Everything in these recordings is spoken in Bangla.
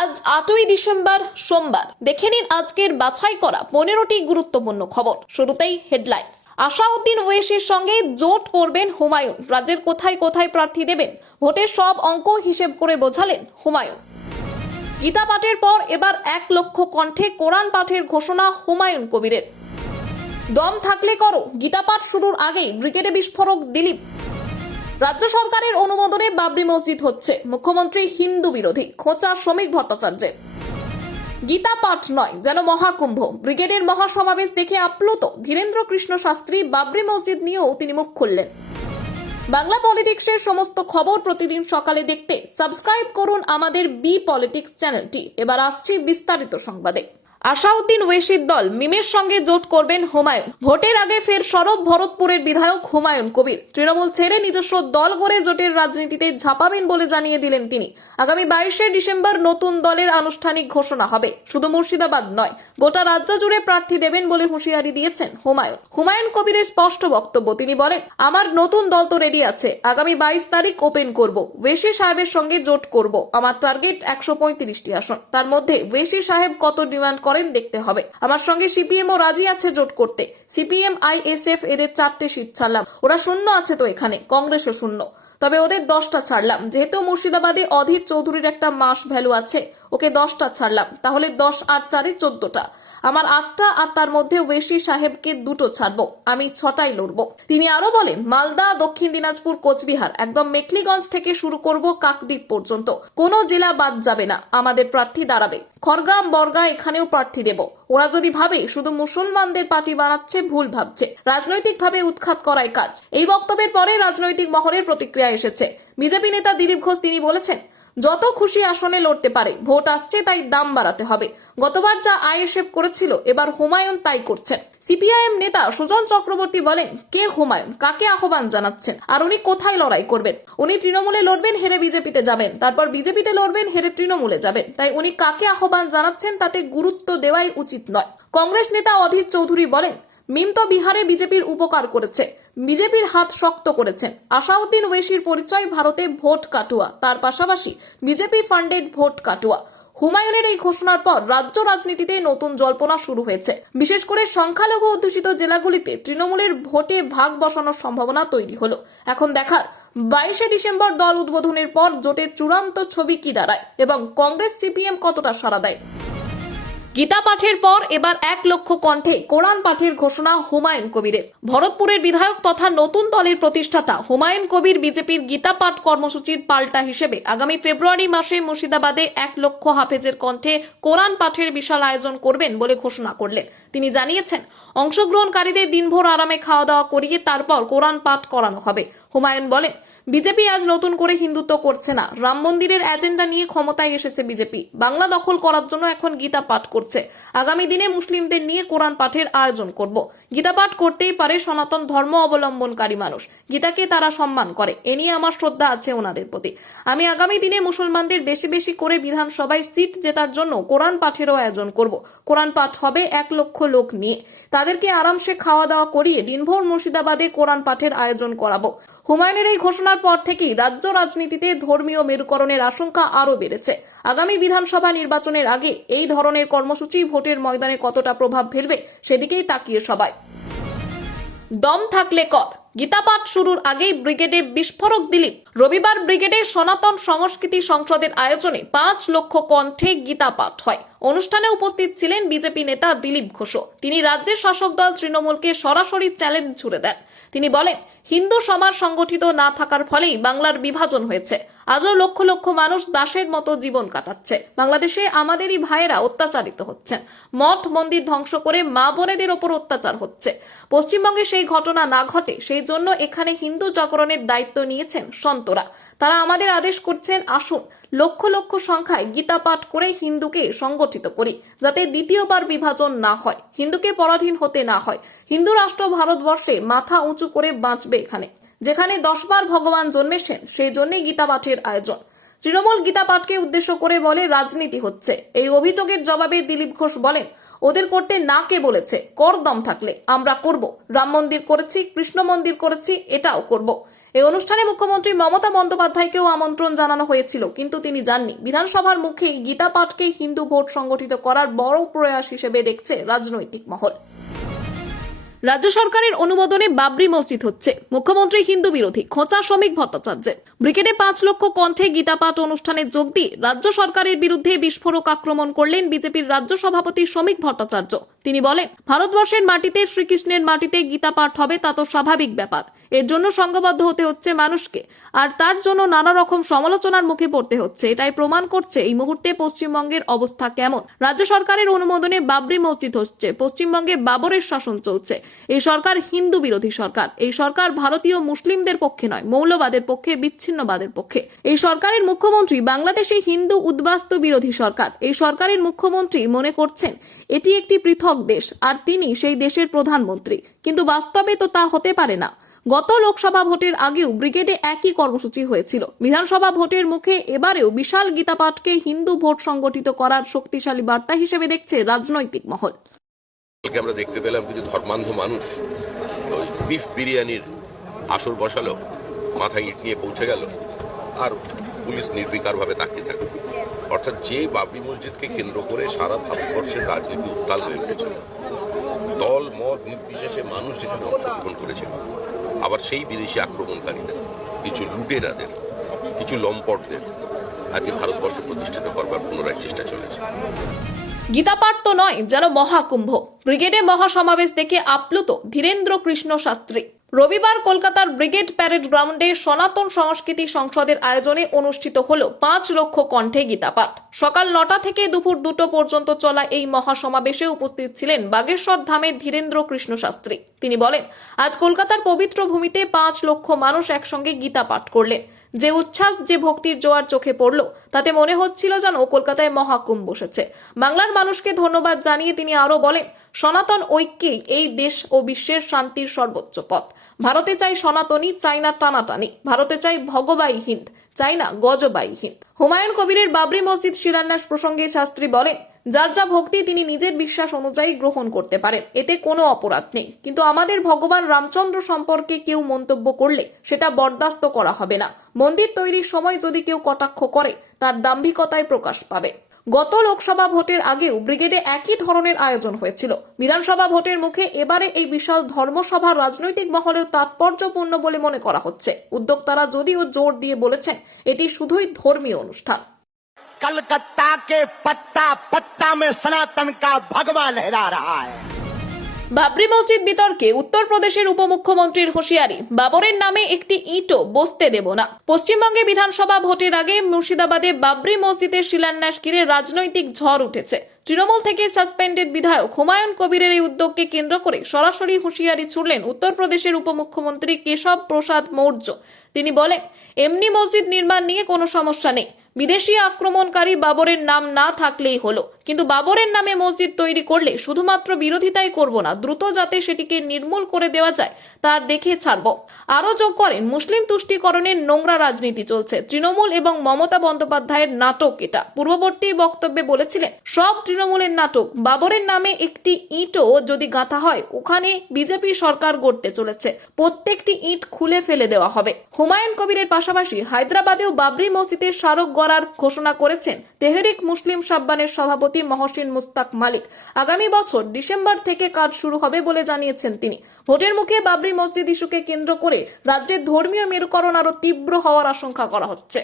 আজ 8ই ডিসেম্বর সোমবার। দেখে নিন আজকের বাছাই করা 15টি গুরুত্বপূর্ণ খবর। শুরুতেই হেডলাইন্স। আসাউদ্দিন ওয়েসির সঙ্গে জোট করবেন হুমায়ুন। রাজ্যের কোথায় কোথায় প্রার্থী দেবেন ভোটের সব অঙ্ক হিসেব করে বোঝালেন হুমায়ুন। গীতা পাঠের পর এবার 1 লক্ষ কণ্ঠে কোরআন পাঠের ঘোষণা হুমায়ুন কবিরের। দম থাকলে করো, গীতা পাঠ শুরুর আগেই ব্রিগেডে বিস্ফোরক দিলীপ। রাজ্য সরকারের অনুমোদনে বাবরি মসজিদ হচ্ছে, মুখ্যমন্ত্রী হিন্দু বিরোধী, খোঁচা শ্রমিক ভট্টাচার্যের। গীতা পাঠ নয় যেন মহাকুম্ভ, ব্রিগেডের মহাসমাবেশ দেখে আপ্লুত ধীরেন্দ্র কৃষ্ণ শাস্ত্রী। বাবরি মসজিদ নিয়েও তিনি মুখ খুললেন। বাংলা পলিটিক্সের সমস্ত খবর প্রতিদিন সকালে দেখতে সাবস্ক্রাইব করুন আমাদের বি পলিটিক্স চ্যানেলটি। এবার আসছি বিস্তারিত সংবাদে। আসাউদ্দিন ওয়েসির দল মিমের সঙ্গে জোট করবেন হুমায়ুন। ভোটের আগে ফের সরব ভরতপুরের বিধায়ক হুমায়ুন কবির। তৃণমূল ছেড়ে নিজস্ব দল গড়ে জোটের রাজনীতিতে ঝাঁপাবেন বলে জানিয়ে দিলেন তিনি। আগামী 22শে ডিসেম্বর নতুন দলের আনুষ্ঠানিক ঘোষণা হবে। শুধু মুর্শিদাবাদ নয়, গোটা রাজ্য জুড়ে প্রার্থী দেবেন বলে হুঁশিয়ারি দিয়েছেন হুমায়ুন। হুমায়ুন কবিরের স্পষ্ট বক্তব্য, তিনি বলেন, আমার নতুন দল তো রেডি আছে, আগামী 22 তারিখ ওপেন করব। ওয়েসি সাহেবের সঙ্গে জোট করব। আমার টার্গেট 135টি আসন। তার মধ্যে ওয়েসি সাহেব কত ডিমান্ড দেখতে হবে। আমার সঙ্গে সিপিএমও রাজি আছে জোট করতে। সিপিএম আইএসএফ এদের 4টে সিট ছাড়লাম, ওরা শূন্য আছে তো এখানে, কংগ্রেসও শূন্য, তবে ওদের 10টা ছাড়লাম। যেহেতু মুর্শিদাবাদে অধীর চৌধুরীর একটা মাস ভ্যালু আছে, ওকে 10টা ছাড়লাম, তাহলে 10 আর 4 14টা, আমার 8টা, আর তার মধ্যে ওয়েসি সাহেবকে 2টো ছাড়বো, আমি 6টাই লড়বো। তিনি আরো বলেন, মালদা, দক্ষিণ দিনাজপুর, কোচবিহার, একদম মেখলিগঞ্জ থেকে শুরু করব কাকদ্বীপ পর্যন্ত, কোনো জেলা বাদ যাবে না, আমাদের প্রার্থী দাঁড়াবে। খড়গ্রাম, বর্গা, এখানেও প্রার্থী দেব। ওরা যদি ভাবে শুধু মুসলমানদের পার্টি বানাচ্ছে, ভুল ভাবছে। রাজনৈতিকভাবে উৎখাত করাই কাজ। এই বক্তব্যের পরে রাজনৈতিক মহলের প্রতিক্রিয়া এসেছে। বিজেপি নেতা দিলীপ ঘোষ তিনি বলেছেন, যত খুশি আসনে লড়তে পারে, ভোট আসছে তাই দাম বাড়াতে হবে। গতবার যা আইএসএফ করেছিল, এবার হুমায়ুন তাই করছেন। সিপিআইএম নেতা সুজন চক্রবর্তী বলেন, কে হুমায়ুন, কাকে আহ্বান জানাচ্ছেন, আর উনি কোথায় লড়াই করবেন? উনি তৃণমূলে লড়বেন, হেরে বিজেপিতে যাবেন, তারপর বিজেপিতে লড়বেন, হেরে তৃণমূলে যাবেন। তাই উনি কাকে আহ্বান জানাচ্ছেন তাতে গুরুত্ব দেওয়াই উচিত নয়। কংগ্রেস নেতা অধীর চৌধুরী বলেন, মিম তো বিহারে বিজেপির উপকার করেছে, বিজেপির হাত শক্ত করেছেন। আসাউদ্দিন ওয়েসির পরিচয় ভারতে ভোট কাটুয়া, তার পাশাপাশি বিজেপি ফান্ডেড ভোট কাটুয়া। হুমায়ুনের এই ঘোষণার পর রাজ্য রাজনীতিতে নতুন জল্পনা শুরু হয়েছে। বিশেষ করে সংখ্যালঘু অধ্যুষিত জেলাগুলিতে তৃণমূলের ভোটে ভাগ বসানোর সম্ভাবনা তৈরি হলো। এখন দেখার 22শে ডিসেম্বর দল উদ্বোধনের পর জোটের চূড়ান্ত ছবি কি দাঁড়ায় এবং কংগ্রেস সিপিএম কতটা সাড়া দেয়। গীতা পাঠের পর এবার 1 লক্ষ কণ্ঠে কোরআন পাঠের ঘোষণা হুমায়ুন কবিরের। ভরতপুরের বিধায়ক তথা নতুন দলের প্রতিষ্ঠাতা হুমায়ুন কবির বিজেপির গীতা পাঠ কর্মসূচির পাল্টা হিসেবে আগামী ফেব্রুয়ারি মাসে মুর্শিদাবাদে 1 লক্ষ হাফেজের কণ্ঠে কোরআন পাঠের বিশাল আয়োজন করবেন বলে ঘোষণা করলেন। তিনি জানিয়েছেন, অংশগ্রহণকারীদের দিনভর আরামে খাওয়া দাওয়া করিয়ে তারপর কোরআন পাঠ করানো হবে। হুমায়ুন বলেন, বিজেপি আজ নতুন করে হিন্দুত্ব করছে না, রাম মন্দিরের এজেন্ডা নিয়ে ক্ষমতায় এসেছে বিজেপি, বাংলা দখল করার জন্য এখন গীতা পাঠ করছে। আগামী দিনে মুসলিমদের নিয়ে কোরআন পাঠের আয়োজন করব। গীতা পাঠ করতেই পারে সনাতন ধর্ম অবলম্বনকারী মানুষ, গীতাকে তারা সম্মান করে, এ নিয়ে আমার শ্রদ্ধা আছে ওনাদের প্রতি। আমি আগামী দিনে মুসলমানদের বেশি বেশি করে বিধানসভায় সিট জেতার জন্য কোরআন পাঠেরও আয়োজন করব। কোরআন পাঠ হবে 1 লক্ষ লোক নিয়ে, তাদেরকে আরামসে খাওয়া দাওয়া করিয়ে দিনভর মুর্শিদাবাদে কোরআন পাঠের আয়োজন করাবো। হুমায়ুনের এই ঘোষণার পর থেকেই রাজ্য রাজনীতিতে ধর্মীয় মেরুকরণের আশঙ্কা আরো বেড়েছে। আগামী বিধানসভা নির্বাচনের আগে এই ধরনের কর্মসূচি ভোটের ময়দানে কতটা প্রভাব ফেলবে সেদিকেই তাকিয়ে সবাই। দম থাকলে কর, গীতা পাঠ শুরুর আগেই ব্রিগেডে বিস্ফোরক দিলীপ। রবিবার ব্রিগেডে সনাতন সংস্কৃতি সংসদের আয়োজনে 5 লক্ষ কণ্ঠে গীতা পাঠ হয়। অনুষ্ঠানে উপস্থিত ছিলেন বিজেপি নেতা দিলীপ ঘোষ। তিনি রাজ্যের শাসক দল তৃণমূলকে সরাসরি চ্যালেঞ্জ ছুড়ে দেন। তিনি বলেন, হিন্দু সমাজ সংগঠিত না থাকার ফলেই বাংলার বিভাজন হয়েছে। আজও লক্ষ লক্ষ মানুষ দাসের মতো জীবন কাটাচ্ছে। বাংলাদেশে আমাদেরই ভাইয়েরা অত্যাচারিত হচ্ছেন, মঠ মন্দির ধ্বংস করে মা বোনেদের ওপর অত্যাচার হচ্ছে। পশ্চিমবঙ্গে সেই ঘটনা না ঘটে সেই জন্য এখানে হিন্দু জাগরণের দায়িত্ব নিয়েছেন সন্তরা। তারা আমাদের আদেশ করছেন, আসুন লক্ষ লক্ষ সংখ্যায় গীতা পাঠ করে হিন্দুকে সংগঠিত করি, যাতে দ্বিতীয়বার বিভাজন না হয়, হিন্দুকে পরাধীন হতে না হয়। হিন্দু রাষ্ট্র ভারতবর্ষে মাথা উঁচু করে বাঁচবে এখানে, যেখানে 10 বার ভগবান জন্মেছেন, সেই জন্যই গীতা পাঠের আয়োজন। তৃণমূল গীতা পাঠকে উদ্দেশ্য করে বলে রাজনীতি হচ্ছে। এই অভিযোগের জবাবে দিলীপ ঘোষ বলেন, ওদের করতে না কে বলেছে, কর দম থাকলে আমরা করব। রাম মন্দির করেছি, কৃষ্ণ মন্দির করেছি, এটাও করব। এই অনুষ্ঠানে মুখ্যমন্ত্রী মমতা বন্দ্যোপাধ্যায়কেও আমন্ত্রণ জানানো হয়েছিল, কিন্তু তিনি যাননি। বিধানসভার মুখে গীতা পাঠকে হিন্দু ভোট সংগঠিত করার বড় প্রয়াস হিসেবে দেখছে রাজনৈতিক মহল। রাজ্য সরকারের অনুমোদনে বাবরি মসজিদ হচ্ছে, মুখ্যমন্ত্রী হিন্দু বিরোধী খোঁচা শ্রমিক ভট্টাচার্যের। ব্রিগেডে 5 লক্ষ কণ্ঠে গীতা পাঠ অনুষ্ঠানে যোগ দিয়ে রাজ্য সরকারের বিরুদ্ধে বিস্ফোরক আক্রমণ করলেন বিজেপির রাজ্য সভাপতি শ্রমিক ভট্টাচার্য। তিনি বলেন, ভারতবর্ষের মাটিতে শ্রীকৃষ্ণের মাটিতে গীতা পাঠ হবে তা তো স্বাভাবিক ব্যাপার। এর জন্য সংঘবদ্ধ হতে হচ্ছে মানুষকে, আর তার জন্য নানা রকম সমালোচনার মুখে পড়তে হচ্ছে। এটাই প্রমাণ করছে এই মুহূর্তে পশ্চিমবঙ্গের অবস্থা কেমন। রাজ্য সরকারের অনুমোদনে বাবরি মসজিদ হচ্ছে, পশ্চিমবঙ্গে বাবরের শাসন চলছে। এই সরকার হিন্দু বিরোধী সরকার। এই সরকার ভারতীয় মুসলিমদের পক্ষে নয়, মৌলবাদের পক্ষে, বিচ্ছিন্নবাদের পক্ষে। এই সরকারের মুখ্যমন্ত্রী বাংলাদেশে হিন্দু উদ্বাস্তু বিরোধী সরকার। এই সরকারের মুখ্যমন্ত্রী মনে করছেন এটি একটি পৃথক দেশ আর তিনি সেই দেশের প্রধানমন্ত্রী, কিন্তু বাস্তবে তো তা হতে পারে না। গত লোকসভা ভোটের আগেও ব্রিগেডে একই কর্মসূচি হয়েছিল। বিধানসভা ভোটের মুখে এবারেও বিশাল গীতা পাঠকে হিন্দু ভোট সংগঠিত করার শক্তিশালী বার্তা হিসেবে দেখছে রাজনৈতিক মহল। আমরা দেখতে পেলাম কিছু ধর্মান্ধ মানুষ ওই বিফ বিরিয়ানির আসর বসালো, মাথায় ইট নিয়ে পৌঁছে গেল, আর পুলিশ নির্বিকার ভাবে তাকিয়ে থাকলো। অর্থাৎ যে বাবরি মসজিদকে কেন্দ্র করে সারা ভারতবর্ষের রাজনীতি উত্তাল হয়ে উঠেছিল, দল মত নির্বিশেষে মানুষ যেখানে অংশগ্রহণ করেছিল, আবার সেই বিদেশি আক্রমণকারীদের, কিছু লুটেরাদের, কিছু লম্পটদের আজকে ভারতবর্ষ প্রতিষ্ঠিত করবার পুনরায় চেষ্টা চলেছে। গীতা পাঠ তো নয়, যেন মহাকুম্ভ। ব্রিগেডে মহাসমাবেশ দেখে আপ্লুত ধীরেন্দ্র কৃষ্ণ শাস্ত্রী। রবিবার কলকাতার ব্রিগেড প্যারেড গ্রাউন্ডে সনাতন সংস্কৃতি সংসদের আয়োজনে অনুষ্ঠিত হলো 5 লক্ষ কণ্ঠে গীতা পাঠ। সকাল 9টা থেকে দুপুর 2টো পর্যন্ত চলা এই মহাসমাবেশে উপস্থিত ছিলেন বাগেশ্বর ধামের ধীরেন্দ্র কৃষ্ণ শাস্ত্রী। তিনি বলেন, আজ কলকাতার পবিত্র ভূমিতে 5 লক্ষ মানুষ একসঙ্গে গীতা পাঠ করলেন। যে উচ্ছ্বাস, যে ভক্তির জোয়ার চোখে পড়ল, তাতে মনে হচ্ছিল যেন কলকাতায় মহাকুম্ভ বসেছে। বাংলার মানুষকে ধন্যবাদ জানিয়ে তিনি আরো বলেন, সনাতন ঐক্যেই এই দেশ ও বিশ্বের শান্তির সর্বোচ্চ পথ। ভারতে চাই সনাতনী, চাই না টানাটানি। ভারতে চাই ভগবাই হিন্দ, চাই না গজবাই হিন্দ। হুমায়ুন কবিরের বাবরি মসজিদ শিলান্যাস প্রসঙ্গে শাস্ত্রী বলেন, যার যা ভক্তি তিনি নিজের বিশ্বাস অনুযায়ী গ্রহণ করতে পারেন, এতে কোনো অপরাধ নেই। কিন্তু আমাদের ভগবান রামচন্দ্র সম্পর্কে কেউ মন্তব্য করলে সেটা বরদাস্ত করা হবে না। মন্দির তৈরির সময় যদি কেউ কটাক্ষ করে, তার দাম্ভিকতায় প্রকাশ পাবে। গত লোকসভা ভোটের আগেও ব্রিগেডে একই ধরনের আয়োজন হয়েছিল। বিধানসভা ভোটের মুখে এবারে এই বিশাল ধর্মসভা রাজনৈতিক মহলেও তাৎপর্যপূর্ণ বলে মনে করা হচ্ছে। উদ্যোক্তারা যদিও জোর দিয়ে বলেছেন এটি শুধুই ধর্মীয় অনুষ্ঠান। कलकत्ता के पत्ता पत्ता में सनातन का भगवा लहरा रहा है। বাবরি মসজিদ বিতর্কে উত্তরপ্রদেশের উপমুখ্যমন্ত্রীর হুঁশিয়ারি, বাবরের নামে একটি ইটও বসতে দেব না। পশ্চিমবঙ্গে বিধানসভা ভোটের আগে মুর্শিদাবাদে বাবরি মসজিদের শিলান্যাস ঘিরে রাজনৈতিক ঝড় উঠেছে। তৃণমূল থেকে সাসপেন্ডেড বিধায়ক হুমায়ুন কবিরের এই উদ্যোগকে কেন্দ্র করে সরাসরি হুঁশিয়ারি ছুড়লেন উত্তরপ্রদেশের উপমুখ্যমন্ত্রী কেশব প্রসাদ মৌর্য। তিনি বলেন, এমনি মসজিদ নির্মাণ নিয়ে কোনো সমস্যা নেই। বিদেশি আক্রমণকারী বাবরের নাম না থাকলেই হলো, কিন্তু বাবরের নামে মসজিদ তৈরি করলে শুধুমাত্র বিরোধিতাই করব না, দ্রুত যাতে সেটিকে নির্মূল করে দেওয়া যায় তার দেখে ছাড়ব। আরো যোগ করেন, মুসলিম তুষ্টিকরণের নোংরা রাজনীতি চলছে, তৃণমূল এবং মমতা বন্দ্যোপাধ্যায়ের নাটক এটা। পূর্ববর্তী বক্তব্যে বলেছিলেন, সব তৃণমূলের নাটক। বাবরের নামে একটি ইটও যদি গাঁথা হয়, ওখানে বিজেপি সরকার গড়তে চলেছে, প্রত্যেকটি ইট খুলে ফেলে দেওয়া হবে। হুমায়ুন কবিরের পাশাপাশি হায়দ্রাবাদেও বাবরি মসজিদের স্মারক গড়ার ঘোষণা করেছেন তেহরিক মুসলিম সাব্বানের সভাপতি মহসিন মুস্তাক মালিক। আগামী বছর ডিসেম্বর থেকে কাজ শুরু হবে বলে জানিয়েছেন তিনি। ভোটের মুখে বাবরি মসজিদ ইস্যুকে কেন্দ্র করে রাজ্যের ধর্মীয় মেরুকরণ আরো তীব্র হওয়ার আশঙ্কা করা হচ্ছে।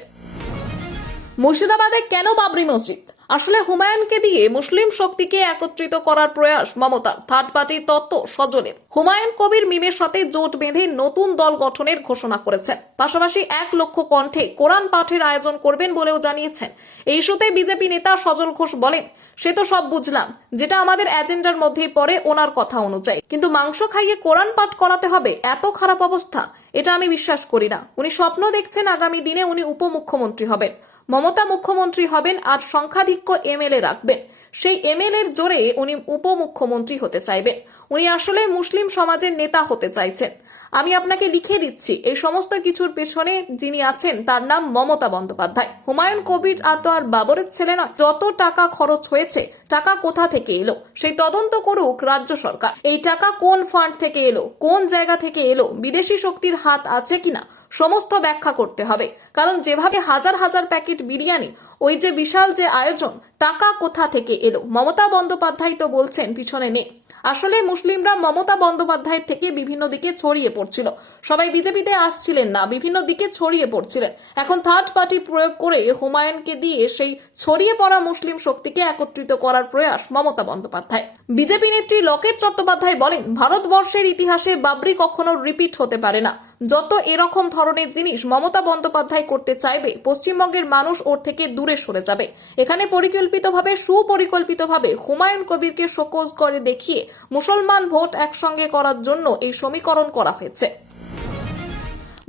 মুর্শিদাবাদে কেন বাবরি মসজিদ? আসলে হুমায়ুনকে দিয়ে মুসলিম শক্তিকে একত্রিত করার প্রয়াস মমতার। থার্ড পার্টির তত্ত্ব সজলের। হুমায়ুন কবির মিমের সাথে জোট বেঁধে নতুন দল গঠনের ঘোষণা করেছেন। পাশাপাশি 1 লক্ষ কণ্ঠে কোরআন পাঠের আয়োজন করবেন বলেও জানিয়েছেন। এই ইস্যুতে বিজেপি নেতা সজল ঘোষ বলেন, সে তো সব বুঝলাম, যেটা আমাদের এজেন্ডার মধ্যেই পড়ে ওনার কথা অনুযায়ী, কিন্তু মাংস খাইয়ে কোরআন পাঠ করাতে হবে, এত খারাপ অবস্থা, এটা আমি বিশ্বাস করি না। উনি স্বপ্ন দেখছেন আগামী দিনে উনি উপমুখ্যমন্ত্রী হবেন, মমতা মুখ্যমন্ত্রী হবেন আর সংখ্যাধিক্য এমএলএ রাখবেন। সেই এমএলএর জোরে উনি উপমুখ্যমন্ত্রী হতে চাইবেন। উনি আসলে মুসলিম সমাজের নেতা হতে চাইছেন। আমি আপনাকে লিখে দিচ্ছি, এই সমস্ত কিছুর পেছনে যিনি আছেন তার নাম মমতা বন্দ্যোপাধ্যায়। হুমায়ুন কবির তো আর বাবরের ছেলে নয়। যত টাকা খরচ হয়েছে, টাকা কোথা থেকে এলো সেই তদন্ত করুক রাজ্য সরকার। এই টাকা কোন ফান্ড থেকে এলো, কোন জায়গা থেকে এলো, বিদেশি শক্তির হাত আছে কিনা সমস্ত ব্যাখ্যা করতে হবে। কারণ যেভাবে হাজার হাজার প্যাকেট বিরিয়ানি, ওই যে বিশাল যে আয়োজন, টাকা কোথা থেকে এলো মমতা বন্দ্যোপাধ্যায় তো বলছেন পিছনে নেই। আসলে মুসলিমরা মমতা বন্দ্যোপাধ্যায়ের থেকে বিভিন্ন দিকে ছড়িয়ে পড়ছিল। সবাই বিজেপিতে আসছিলেন না, বিভিন্ন দিকে ছড়িয়ে পড়ছিলেন। এখন থার্ড পার্টি প্রয়োগ করে হুমায়ুনকে দিয়ে সেই ছড়িয়ে পড়া মুসলিম শক্তিকে একত্রিত করার প্রয়াস মমতা বন্দ্যোপাধ্যায়। বিজেপি নেত্রী লকেট চট্টোপাধ্যায় বলেন, ভারতবর্ষের ইতিহাসে বাবরি কখনো রিপিট হতে পারে না। যত এরকম ধরনের জিনিস মমতা বন্দ্যোপাধ্যায় করতে চাইবে, পশ্চিমবঙ্গের মানুষ ওর থেকে দূরে সরে যাবে। এখানে পরিকল্পিতভাবে, সুপরিকল্পিতভাবে হুমায়ুন কবিরকে শোকজ করে দেখিয়ে মুসলমান ভোট একসঙ্গে করার জন্য এই সমীকরণ করা হয়েছে।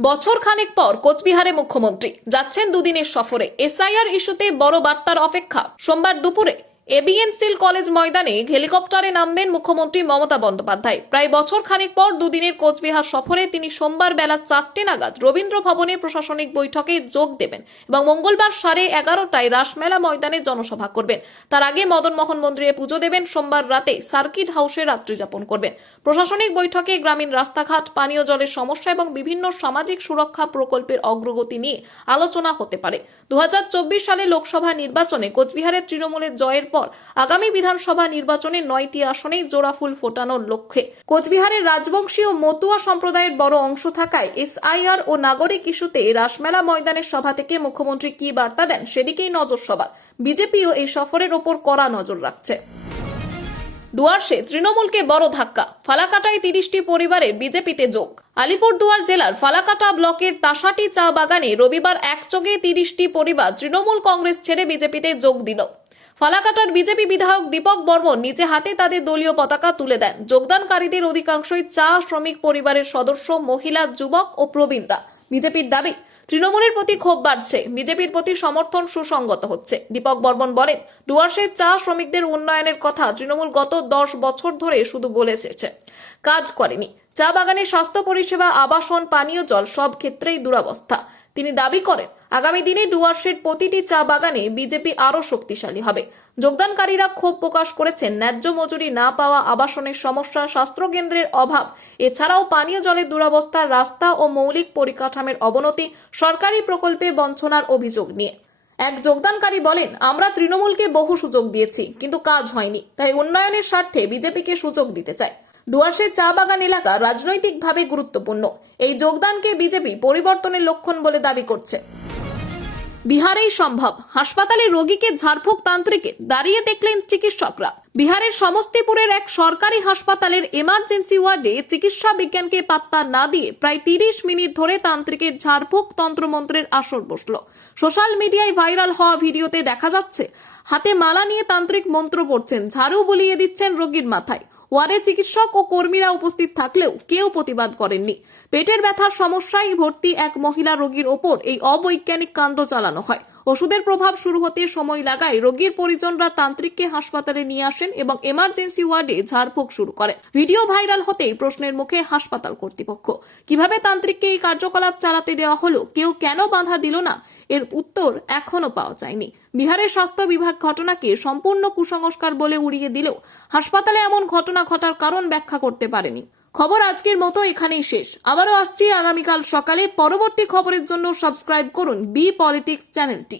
বছর খানেক পর কোচবিহারে মুখ্যমন্ত্রী যাচ্ছেন দুদিনের সফরে। এসআইআর ইস্যুতে বড় বার্তার অপেক্ষা। সোমবার দুপুরে এবিএনসিল কলেজ ময়দানে হেলিকপ্টারে নামবেন মুখ্যমন্ত্রী মমতা বন্দ্যোপাধ্যায়। প্রায় বছর খানেক পর দুদিনের কোচবিহার সফরে তিনি সোমবার বেলা 4টে নাগাদ রবীন্দ্র ভবনে প্রশাসনিক বৈঠকে যোগ দেবেন এবং মঙ্গলবার 11:30টায় রাসমেলা ময়দানে জনসভা করবেন। তার আগে মদন মোহন মন্দিরে পুজো দেবেন। সোমবার রাতে সার্কিট হাউসে রাত্রি যাপন করবেন। প্রশাসনিক বৈঠকে গ্রামীণ রাস্তাঘাট, পানীয় জলের সমস্যা এবং বিভিন্ন সামাজিক সুরক্ষা প্রকল্পের অগ্রগতি নিয়ে আলোচনা হতে পারে। 2024 সালে লোকসভা নির্বাচনে কোচবিহারের তৃণমূলের জয়ের পর আগামী বিধানসভা নির্বাচনে 9টি আসনেই জোড়াফুল ফোটানোর লক্ষ্যে কোচবিহারের রাজবংশী ও মতুয়া সম্প্রদায়ের বড় অংশ থাকায় এসআইআর ও নাগরিক ইস্যুতে রাসমেলা ময়দানের সভা থেকে মুখ্যমন্ত্রী কি বার্তা দেন সেদিকেই নজর সবার। বিজেপিও এই সফরের ওপর কড়া নজর রাখছে। ডুয়ার্সে তৃণমূলকে বড় ধাক্কা, ফালাকাটায় 30টি পরিবারের বিজেপিতে যোগ। আলিপুরদুয়ার জেলার ফালাকাটা ব্লকের তাসাটি চা বাগানে রবিবার একযোগে 30টি পরিবার তৃণমূল কংগ্রেস ছেড়ে বিজেপিতে যোগ দিল। ফালাকাটার বিজেপি বিধায়ক দীপক বর্মন নিজে হাতে তাদের দলীয় পতাকা তুলে দেন। যোগদানকারীদের অধিকাংশই চা শ্রমিক পরিবারের সদস্য, মহিলা, যুবক ও প্রবীণরা। বিজেপির দাবি, তৃণমূলের প্রতি ক্ষোভ বাড়ছে, বিজেপির প্রতি সমর্থন সুসংগত হচ্ছে। দীপক বর্মন বলেন, ডুয়ার্সের চা শ্রমিকদের উন্নয়নের কথা তৃণমূল গত 10 বছর ধরে শুধু বলে এসেছে, কাজ করেনি। চা বাগানের স্বাস্থ্য পরিষেবা, আবাসন, পানীয় জল সব ক্ষেত্রেই দুরবস্থা। তিনি দাবি করেন, আগামী দিনে ডুয়ার্সের প্রতিটি চা বাগানে বিজেপি আরো শক্তিশালী হবে। যোগদানকারীরা ক্ষোভ প্রকাশ করেছেন ন্যায্য মজুরি না পাওয়া, আবাসনের সমস্যা, স্বাস্থ্যকেন্দ্রের অভাব, এছাড়াও পানীয় জলের দুরবস্থা, রাস্তা ও মৌলিক পরিকাঠামোর অবনতি, সরকারি প্রকল্পে বঞ্চনার অভিযোগ নিয়ে। এক যোগদানকারী বলেন, আমরা তৃণমূলকে বহু সুযোগ দিয়েছি, কিন্তু কাজ হয়নি, তাই উন্নয়নের স্বার্থে বিজেপিকে সুযোগ দিতে চাই। ডুয়ার্সের চা বাগান এলাকা রাজনৈতিকভাবে গুরুত্বপূর্ণ। এই যোগদানকে বিজেপি পরিবর্তনের লক্ষণ বলে দাবি করছে। বিহারেই সম্ভব, হাসপাতালে রোগীকে ঝাড়ফুঁক তান্ত্রিকের, দাঁড়িয়ে দেখলেন চিকিৎসকরা। বিহারের সমস্তিপুরের এক সরকারি হাসপাতালের এমার্জেন্সি ওয়ার্ডে চিকিৎসা বিজ্ঞানকে পাত্তা না দিয়ে প্রায় 30 মিনিট ধরে তান্ত্রিকের ঝাড়ফুঁক তন্ত্রমন্ত্রের আসর বসল। সোশ্যাল মিডিয়ায় ভাইরাল হওয়া ভিডিওতে দেখা যাচ্ছে, হাতে মালা নিয়ে তান্ত্রিক মন্ত্র পড়ছেন, ঝাড়ু বুলিয়ে দিচ্ছেন রোগীর মাথায়। ওয়ার্ডে চিকিৎসক ও কর্মীরা উপস্থিত থাকলেও কেউ প্রতিবাদ করেননি। পেটের ব্যথার সমস্যায় ভর্তি এক মহিলা রোগীর ওপর এই অবৈজ্ঞানিক কাণ্ড চালানো হয়। ওষুধের প্রভাব শুরু হতে সময় লাগায় রোগীর পরিজনরা তান্ত্রিককে হাসপাতালে নিয়ে আসেন এবং এমার্জেন্সি ওয়ার্ডে ঝাড়ফুঁক শুরু করেন। ভিডিও ভাইরাল হতেই প্রশ্নের মুখে হাসপাতাল কর্তৃপক্ষ। কিভাবে তান্ত্রিককে এই কার্যকলাপ চালাতে দেওয়া হলো, কেউ কেন বাধা দিল না, এর উত্তর এখনো পাওয়া যায়নি। বিহারের স্বাস্থ্য বিভাগ ঘটনাকে সম্পূর্ণ কুসংস্কার বলে উড়িয়ে দিলেও হাসপাতালে এমন ঘটনা ঘটার কারণ ব্যাখ্যা করতে পারেনি। খবর আজকের মতো এখানেই শেষ। আবারও আসছি আগামীকাল সকালে। পরবর্তী খবরের জন্য সাবস্ক্রাইব করুন বি পলিটিক্স চ্যানেলটি।